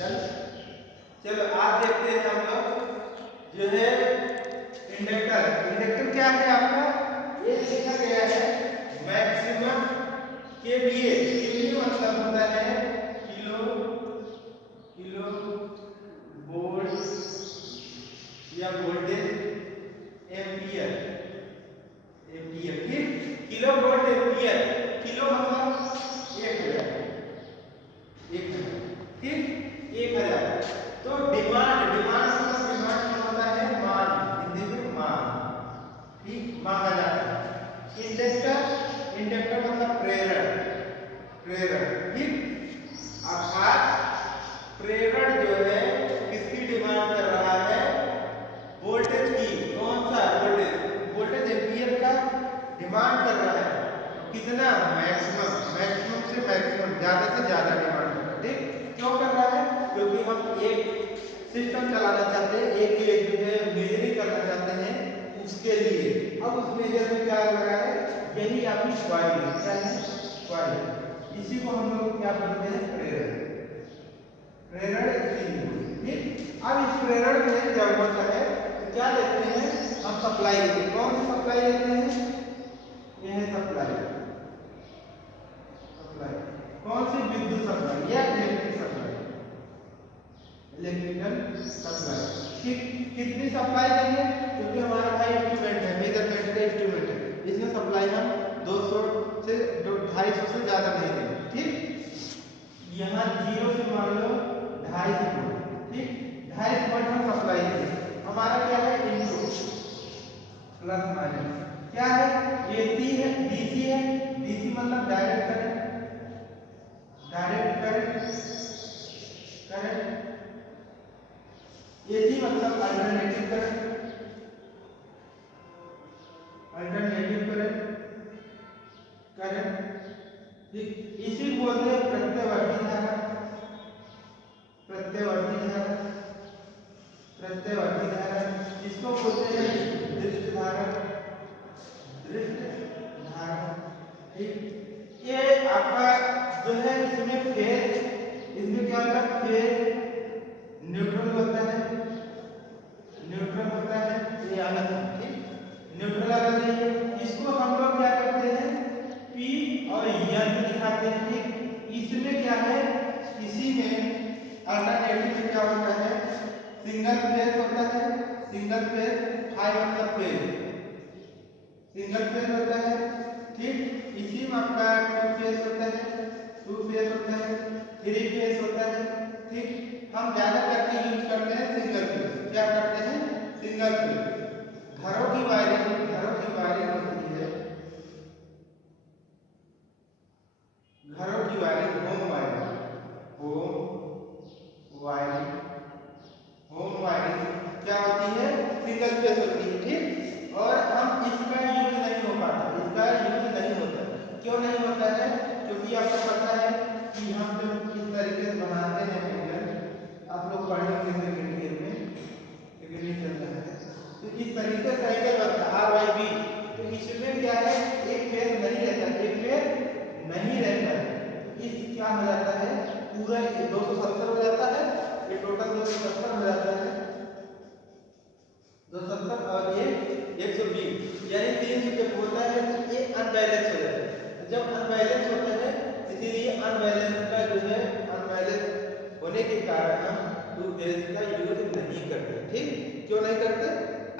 चल चलो आज देखते हैं हम लोग जो है इंडक्टर। इंडक्टर क्या है आपका, ये लिखा गया है मैक्सिमम केवीए मतलब होता है किलो किलो वोल्ट या वोल्टेज एम्पियर। एम्पियर ठीक, किलो वोल्ट एम्पियर। किलो मतलब 1000, 1000 ठीक, 1000। तो डिमांड डिमांड मतलब डिमांड क्या होता है, मांग, हिंदी में मांग, ठीक, मांगा जाता है। इंडक्टर इंडक्टर मतलब प्रेरण, प्रेरण ठीक। अर्थात प्रेरण जो है किसकी डिमांड कर रहा है, वोल्टेज की। कौन सा वोल्टेज, वोल्टेज एम्पियर का डिमांड कर रहा है। कितना, मैक्सिमम, मैक्सिमम से मैक्सिमम, ज्यादा से ज्यादा डिमांड कर रहा है ठीक। क्यों कर रहा है, क्योंकि हम एक सिस्टम चलाना चाहते हैं, एक जो है मेजरिंग करना चाहते हैं, उसके लिए। अब उस मेजर में क्या लगा है, यही आपकी कॉइल है, क्या है, कॉइल। इसी को हम लोग क्या बोलते हैं, प्रेरण, प्रेरण ठीक। अब इस प्रेरण में जब होता है तो क्या लेते हैं हम, सप्लाई लेते हैं। कौन सी सप्लाई लेते हैं, यह है सप्लाई, सप्लाई कौन सी, विद्युत सप्लाई या इलेक्ट्रिक सप्लाई, इलेक्ट्रिकल सप्लाई ठीक। कितनी सप्लाई देंगे, क्योंकि हमारा भाई इंस्ट्रूमेंट है, मेजरमेंट का इंस्ट्रूमेंट है, इसमें सप्लाई हम 200 से 250 से ज्यादा नहीं देंगे ठीक। यहाँ 0 से मान लो 250 वोल्ट ठीक, 250 वोल्ट हम सप्लाई देंगे। हमारा क्या है, इनपुट प्लस माइनस क्या है, एसी है, डीसी है। डीसी मतलब direct current, direct current, current. AC मतलब alternative current, alternative current, current ठीक। इसी को बोलते हैं प्रत्यवर्ती धारा, प्रत्यवर्ती धारा, प्रत्यवर्ती धारा। इसको बोलते हैं दृष्ट धारा, दृष्ट धारा ठीक। ये आपका जो है इसमें फेज, इसमें क्या होता है, फेज न्यूट्रल होता है, न्यूट्रल होता है, ये अलग है ठीक, न्यूट्रल अलग है। इसको हम लोग क्या करते हैं, पी और यन दिखाते हैं ठीक। इसमें क्या है, इसी में अल्टरनेटिव में क्या होता है, सिंगल फेज होता है, सिंगल फेज, हाई मतलब फेज, सिंगल फेज होता है ठीक। इसी में आपका टू फेज होता है, टू फेज होता है, थ्री फेज होता है ठीक। हम ज्यादा करके यूज करते हैं सिंगल फेज, क्या करते हैं, सिंगल फेज। घरों की वायरिंग, घरों की वायरिंग होती है, घरों की wiring, home wiring, home wiring, home wiring क्या होती है, सिंगल फेज होती है ठीक। और हम इसका यूज नहीं हो पाता, इसका यूज नहीं होता। क्यों नहीं होता है, क्योंकि आपको पता है कि हम जब किस तरीके से बनाते हैं फिगर, आप लोग पढ़ेंगे सेकेंड ईयर में, लेकिन नहीं चलता है तो इस तरीके से साइकिल बनता है आर वाई बी। तो इसमें क्या है, एक फेज नहीं रहता, एक फेज नहीं रहता है। इस क्या हो जाता है, पूरा 270 हो जाता है, ये टोटल 270 हो जाता है, 270 और ये 120, यानी 300 जब होता है तो ये अनबैलेंस हो जाता है। जब अनबैलेंस होता है, इसीलिए अनबैलेंस का जो है, अनबैलेंस होने के कारण हम टू फेज का यूज नहीं करते ठीक। क्यों नहीं करते,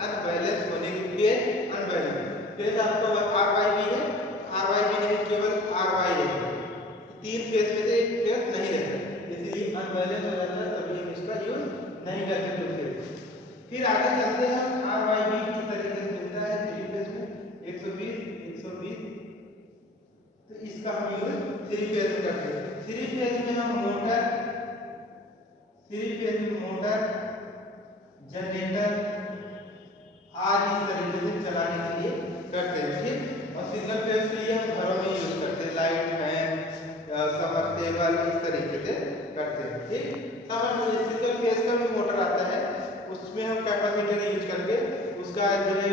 अनबैलेंस होने के लिए, अनबैलेंस फेज आपका आर वाई बी है, आर वाई बी नहीं, केवल आर वाई है, तीन फेज में से एक फेज नहीं रहता, इसलिए अनबैलेंस हो जाता है, तभी हम इसका यूज नहीं करते टू फेज। फिर आगे चलते हैं, आर वाई बी किस तरीके से मिलता है थ्री फेज में, 120 120, तो इसका हम यूज थ्री फेज में करते हैं। थ्री फेज में हम मोटर, थ्री फेज में मोटर, जनरेटर आज इस तरीके से चलाने के लिए करते हैं ठीक। और सिंगल फेज के लिए हम घरों में यूज करते हैं, लाइट, फैन, सबमर्सिबल, इस तरीके से करते हैं ठीक। सिंगल फेज का भी मोटर आता है, उसमें हम कैपेसिटर यूज करके उसका जो है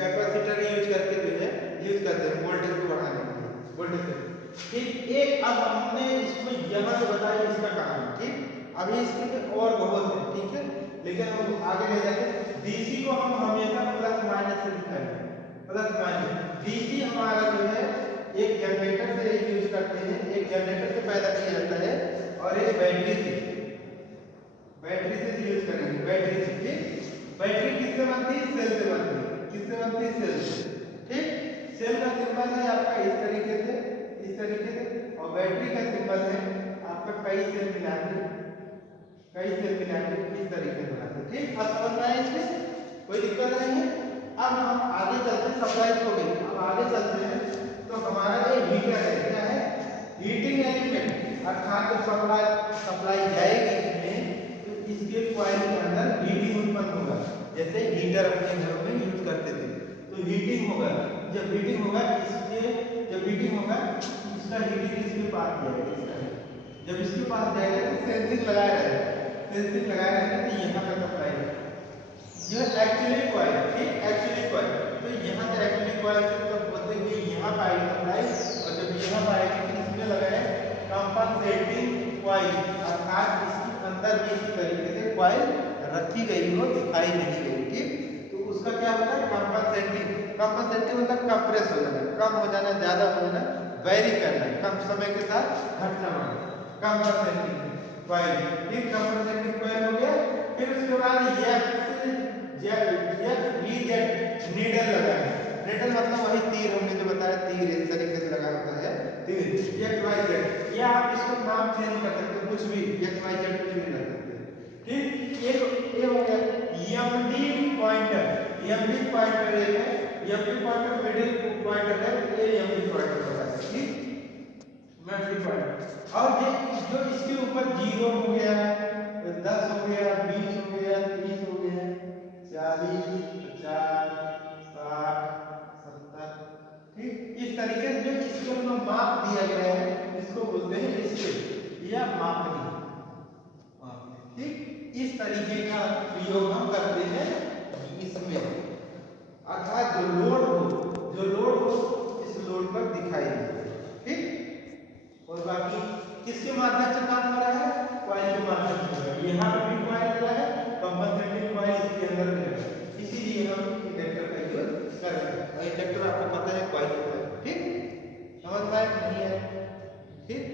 कैपेसिटर यूज करके जो है यूज करते हैं वोल्टेज को बढ़ाने के लिए, वोल्टेज ठीक। एक अब हमने इसको यहाँ से बताया इसका कहानी ठीक। अभी इसके और बहुत है, ठीक है, लेकिन हम आगे ले जाते हैं। डीसी को हम हमेशा प्लस माइनस से दिखाएंगे, प्लस माइनस। डीसी हमारा जो है एक जनरेटर से यूज करते हैं, एक जनरेटर से पैदा किया जाता है और एक बैटरी से यूज करेंगे, बैटरी से, ठीक। बैटरी किससे बनती है? सेल से बनती है। किससे बनती है? सेल से, ठीक। सेल का सिंबल है आपका इस तरीके से, इस तरीके से, और बैटरी का सिंबल है आपका कई सेल मिला के इस तरीके से बनाते हैं, ठीक। अब समझ में आया? इसमें कोई दिक्कत नहीं है। अब हम आगे चलते हैं, सप्लाई हो गई, अब आगे चलते हैं। तो हमारा ये हीटर है, क्या है? हीटिंग एलिमेंट, अर्थात जब सप्लाई जाएगी इसमें तो इसके कॉइल के अंदर हीटिंग उत्पन्न होगा। जैसे हीटर अपने घरों में यूज करते थे तो हीटिंग होगा। जब हीटिंग होगा इसका हीटिंग इसके पास जाएगा, जब इसके पास जाएगा तो सेंसिंग लगाया रहेगा, तो यहाँ पर सप्लाई है। यह एक्चुअली कॉइल, ठीक, एक्चुअली कॉइल। तो यहाँ से एक्चुअली कॉइल से तब बोलते हैं कि यहाँ पर आएगी सप्लाई, और जब यहाँ पर आएगी तो इसमें लगा है कंपनसेटिंग कॉइल, अर्थात इसके अंदर भी इसी तरीके से कॉइल रखी गई हो, दिखाई नहीं गई, ठीक। तो उसका क्या होता है? कंपनसेटिंग मतलब कंप्रेस हो जाना, कम हो जाना, ज्यादा हो जाना, वेरी करना, कम समय के साथ घटना बढ़ना, कंपनसेटिंग कॉइल, ठीक। कंपनसेटिंग कॉइल हो गया। फिर उसके बाद नीडल लगा है। नीडल मतलब वही तीर, हमने जो बताया तीर इस तरीके से लगा होता है, तीर XYZ, या आप इसको नाम चेंज कर सकते हो, कुछ भी XYZ कुछ भी रख सकते हैं, ठीक। ये हो गया एमडी पॉइंटर। एमडी पॉइंटर एक है, एमडी पॉइंटर मिडिल पॉइंटर है, ये एमडी पॉइंटर होता है, ठीक, एमडी पॉइंटर। और ये जो इसके ऊपर 0 हो गया, 10 हो गया, 20 हो गया, 30 हो गया, 40, 50, 60, 70, ठीक। इस तरीके से जो इसको माप दिया गया है इसको बोलते हैं स्केल या मापनी, ठीक। इस तरीके का प्रयोग हम करते हैं इसमें, अर्थात